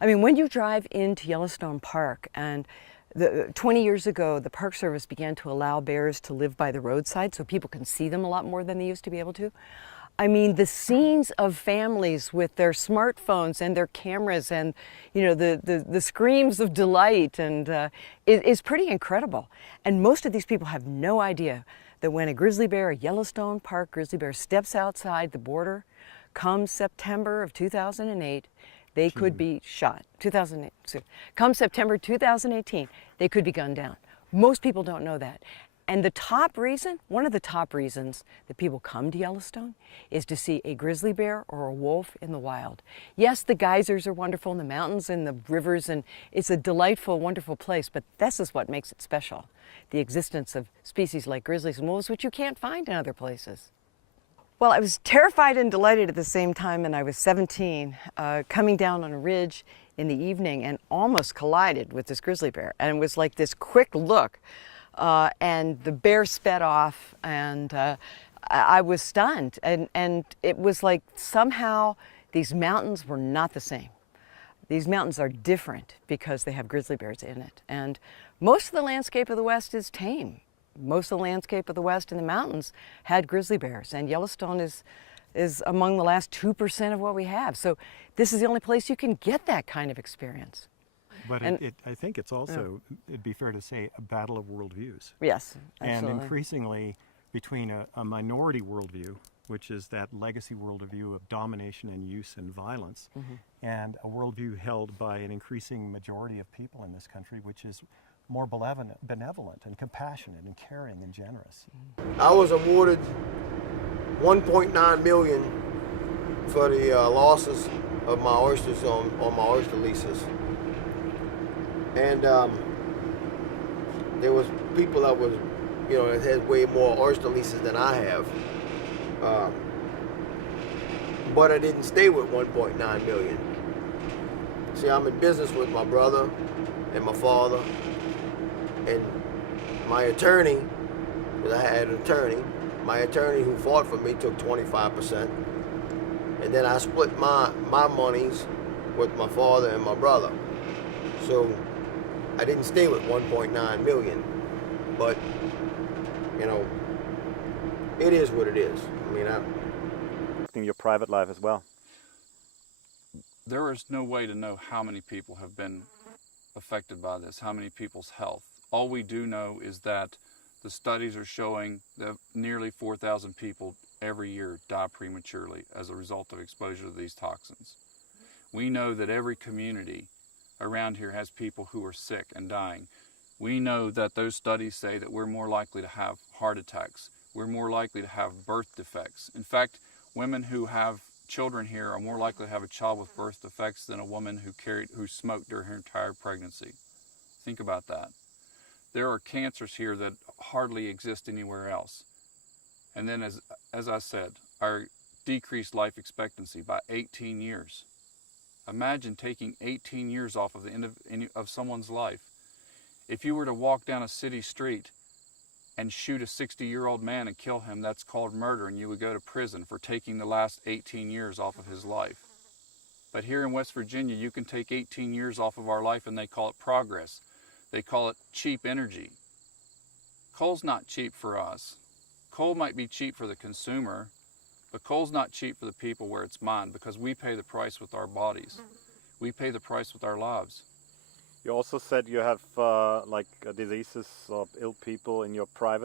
I mean, when you drive into Yellowstone Park, and 20 years ago, the Park Service began to allow bears to live by the roadside so people can see them a lot more than they used to be able to. I mean, the scenes of families with their smartphones and their cameras and, you know, the screams of delight and is pretty incredible. And most of these people have no idea that when a grizzly bear, a Yellowstone Park grizzly bear, steps outside the border, come September of 2008, they could be shot. 2008. So come September 2018, they could be gunned down. Most people don't know that. And the top reason, one of the top reasons that people come to Yellowstone is to see a grizzly bear or a wolf in the wild. Yes, the geysers are wonderful, and the mountains and the rivers, and it's a delightful, wonderful place, but this is what makes it special. The existence of species like grizzlies and wolves, which you can't find in other places. Well, I was terrified and delighted at the same time, and I was 17, coming down on a ridge in the evening and almost collided with this grizzly bear. And it was like this quick look. And the bear sped off, and I was stunned. And it was like somehow these mountains were not the same. These mountains are different because they have grizzly bears in it. And most of the landscape of the West is tame. Most of the landscape of the West in the mountains had grizzly bears, and Yellowstone is among the last 2% of what we have. So this is the only place you can get that kind of experience. But I think it's also, it'd be fair to say, a battle of worldviews. Yes, absolutely. And increasingly between a minority worldview, which is that legacy worldview of domination and use and violence, and a worldview held by an increasing majority of people in this country, which is more benevolent and compassionate and caring and generous. I was awarded $1.9 million for the losses of my oysters on my oyster leases. And there was people that was, you know, that had way more oyster leases than I have. But I didn't stay with 1.9 million. See, I'm in business with my brother and my father and my attorney, because I had an attorney. My attorney who fought for me took 25%. And then I split my monies with my father and my brother. So I didn't stay with 1.9 million, but you know, it is what it is. I mean, in your private life as well. There is no way to know how many people have been affected by this, how many people's health. All we do know is that the studies are showing that nearly 4,000 people every year die prematurely as a result of exposure to these toxins. We know that every community around here has people who are sick and dying. We know that those studies say that we're more likely to have heart attacks. We're more likely to have birth defects. In fact, women who have children here are more likely to have a child with birth defects than a woman who smoked during her entire pregnancy. Think about that. There are cancers here that hardly exist anywhere else. And then as I said, our decreased life expectancy by 18 years. Imagine taking 18 years off of the end of someone's life. If you were to walk down a city street and shoot a 60-year-old man and kill him, that's called murder, and you would go to prison for taking the last 18 years off of his life. But here in West Virginia, you can take 18 years off of our life and they call it progress. They call it cheap energy. Coal's not cheap for us. Coal might be cheap for the consumer, but coal's not cheap for the people where it's mined, because we pay the price with our bodies. We pay the price with our lives. You also said you have like diseases of ill people in your private